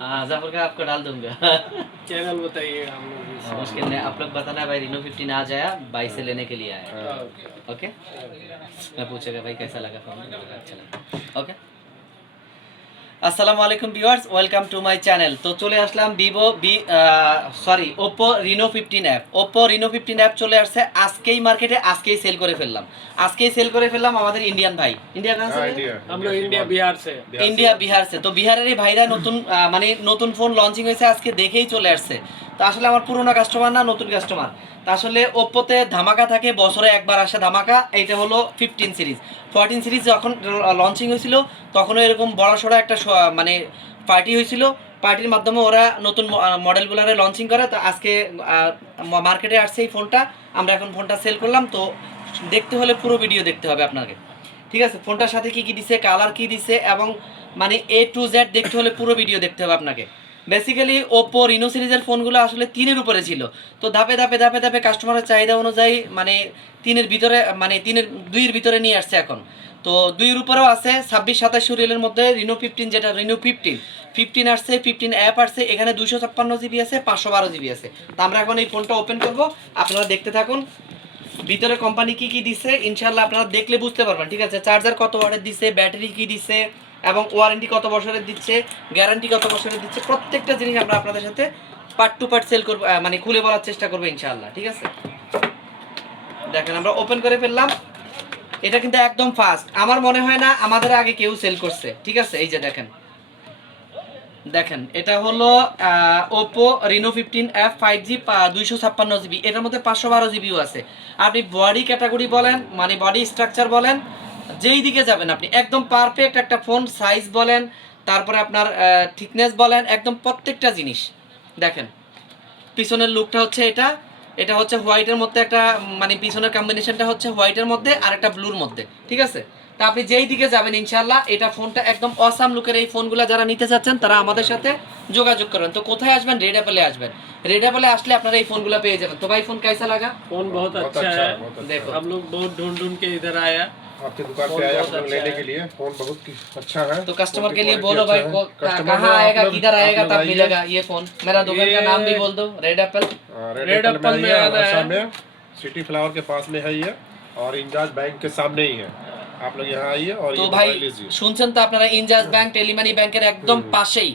हाँ जाफर का आपको डाल दूंगा। चैनल बताइए हम लोग। मुश्किल नहीं, आप लोग बताना भाई Reno 15 आज आया, भाई से लेने के लिए आया। ओके, मैं पूछेगा भाई कैसा लगा फोन, अच्छा लगा। ओके, আসসালামু আলাইকুম viewers, welcome to my channel. তো চলে আসলাম Oppo Reno 15 app. Oppo Reno 15 app চলে আসছে আজকেই মার্কেটে, আজকেই সেল করে ফেললাম আমাদের ইন্ডিয়ান ভাই। ইন্ডিয়া कहाँ से? हम लोग इंडिया बिहार से। ইন্ডিয়া বিহার সে। তো বিহারের এই ভাইরা নতুন মানে নতুন ফোন লঞ্চিং হয়েছে, আজকে দেখেই চলে আসছে। তো আসলে আমার পুরোনো কাস্টমার না, নতুন কাস্টমার। তা আসলে ওপ্পোতে ধামাকা থাকে, বছরে একবার আসে ধামাকা। এইটা হলো 15 সিরিজ। 14 সিরিজ যখন লঞ্চিং হয়েছিল তখনও এরকম বড়সড় একটা মানে পার্টি হয়েছিল। পার্টির মাধ্যমে ওরা নতুন মডেলগুলোরে লঞ্চিং করে। তো আজকে মার্কেটে আসছে এই ফোনটা, আমরা এখন ফোনটা সেল করলাম। তো দেখতে হলে পুরো ভিডিও দেখতে হবে আপনাকে, ঠিক আছে? ফোনটার সাথে কি কি দিছে, কালার কি দিছে, এবং মানে A to Z দেখতে হলে পুরো ভিডিও দেখতে হবে আপনাকে। বেসিক্যালি ওপো রিনো সিরিজের ফোনগুলো আসলে 3-এর উপরে ছিল। তো ধাপে ধাপে কাস্টমারের চাহিদা অনুযায়ী মানে 3-এর ভিতরে, মানে 2-এর ভিতরে নিয়ে আসছে এখন। তো 2-এর উপরেও আছে 26-27 রিলের মধ্যে রিনো 15, যেটা রিনো 15 আসছে, 15 অ্যাপ আসছে। এখানে 256 জিবি আছে, 512 জিবি আছে। তো আমরা এখন এই ফোনটা ওপেন করব, আপনারা দেখতে থাকুন ভিতরে কোম্পানি কি কি দিছে। ইনশাআল্লাহ আপনারা দেখলে বুঝতে পারবেন, ঠিক আছে? চার্জার কত ওয়াটের দিছে, ব্যাটারি কি দিছে, এবং ওয়ারেন্টি কত বছরের দিচ্ছে, গ্যারান্টি কত বছরের দিচ্ছে, প্রত্যেকটা জিনিস আমরা আপনাদের সাথে পার্ট টু পার্ট সেল করব, মানে খুলে বলার চেষ্টা করবো ইনশাআল্লাহ, ঠিক আছে? দেখেন আমরা ওপেন করে ফেললাম। এটা কিন্তু একদম ফাস্ট, আমার মনে হয় না আমাদের আগে কেউ সেল করছে, ঠিক আছে? এই যে দেখেন এটা হলো Oppo Reno 15 F 5G 256 GB. এটার মধ্যে 512 জিবিও আছে। আপনি বডি ক্যাটাগরি বলেন, মানে বডি স্ট্রাকচার বলেন, যেই দিকে যাবেন আপনি একদম পারফেক্ট একটা ফোন। সাইজ বলেন, তারপরে আপনার থিকনেস বলেন, একদম প্রত্যেকটা জিনিস। দেখেন পিছনের লুকটা হচ্ছে এটা, এটা হচ্ছে হোয়াইটের মধ্যে একটা, মানে পিছনের কম্বিনেশনটা হচ্ছে হোয়াইটের মধ্যে আর একটা ব্লুর মধ্যে, ঠিক আছে? তা আপনি যেই দিকে যাবেন ইনশাআল্লাহ এটা ফোনটা একদম অসাম লুকের। এই ফোনগুলো যারা নিতে চাচ্ছেন তারা আমাদের সাথে যোগাযোগ করেন। তো কোথায় আসবেন? রেড অ্যাপেলে আসবেন। রেড অ্যাপেলে আসলে আপনারা এই ফোনগুলো পেয়ে যাবেন। তো ভাই ফোন कैसा लगा? फोन बहुत अच्छा है। देखो हम लोग बहुत ढूंढ के इधर आया, आपकी दुकान पे आया हम लोग लेने के लिए। फोन बहुत अच्छा है। तो कस्टमर के लिए बोलो भाई, कहाँ आएगा, किधर आएगा, तब मिलेगा ये फोन। मेरा दुकान का नाम भी बोल दो, रेड एप्पल। रेड एप्पल में आना है, सिटी फ्लावर के पास में है ये, और इंजाज बैंक के सामने ही है। आप लोग यहाँ आइए और তো ভাই শুনছেন তো আপনারা, ইনজাজ ব্যাংক, টেলিমানি ব্যাংকের একদম পাশেই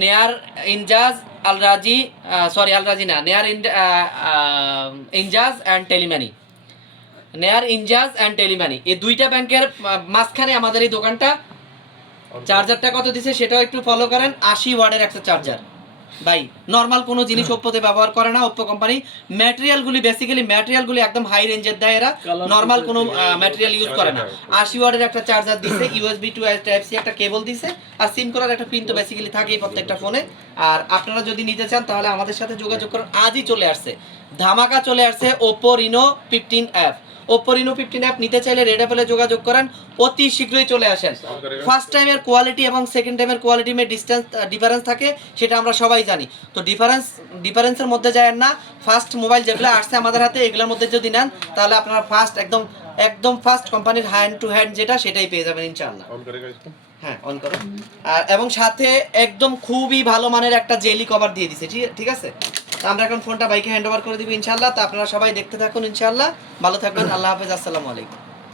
নেয়ার ইনজাজ আলরাজি, সরি আলরাজি না, নেয়ার ইনজাজ অ্যান্ড টেলিমানি, নেয়ার ইনজাজ অ্যান্ড টেলিমানি, এই দুইটা ব্যাংকের মাঝখানে আমাদের এই দোকানটা। চার্জারটা কত দিছে সেটাও একটু ফলো করেন, 80 ওয়াটের একটা চার্জার। ভাই নর্মাল কোনো জিনিস ওপ্পোতে ব্যবহার করে না ওপ্পো কোম্পানি। ম্যাটেরিয়ালগুলি একদম হাই রেঞ্জের দেয় এরা, নর্মাল কোনো ম্যাটেরিয়াল ইউজ করে না। 80 ওয়াটের একটা চার্জার দিছে, ইউএসবি টু টাইপ সি একটা কেবল দিছে, আর সিম করার একটা পিন তো বেসিক্যালি থাকেই প্রত্যেকটা ফোনে। আর আপনারা যদি নিতে চান তাহলে আমাদের সাথে যোগাযোগ করুন। আজই চলে আসছে ধামাকা, চলে আসছে Oppo rhino 15 app. Oppo rhino 15 app নিতে চাইলে রেড অ্যাপেলে যোগাযোগ করেন, অতি শীঘ্রই চলে আসেন। ফার্স্ট টাইমের কোয়ালিটি এবং সেকেন্ড টাইমের কোয়ালিটি মে ডিফারেন্স থাকে, সেটা আমরা সবাই জানি। তো ডিফারেন্সের মধ্যে যায় না। ফার্স্ট মোবাইল যেগুলো আসছে আমাদের হাতে, এগুলোর মধ্যে যদি নেন তাহলে আপনারা একদম ফার্স্ট কোম্পানির হ্যান্ড টু হ্যান্ড যেটা, সেটাই পেয়ে যাবেন ইনশাআল্লাহ। হ্যাঁ অন করো। আর এবং সাথে একদম খুবই ভালো মানের একটা জেলি কভার দিয়ে দিছে, ঠিক আছে? তো আমরা এখন ফোনটা বাইকে হ্যান্ড ওভার করে দিব ইনশাআল্লাহ। তো আপনারা সবাই দেখতে থাকুন ইনশাআল্লাহ। ভালো থাকবেন, আল্লাহ হাফেজ, আসসালামু আলাইকুম।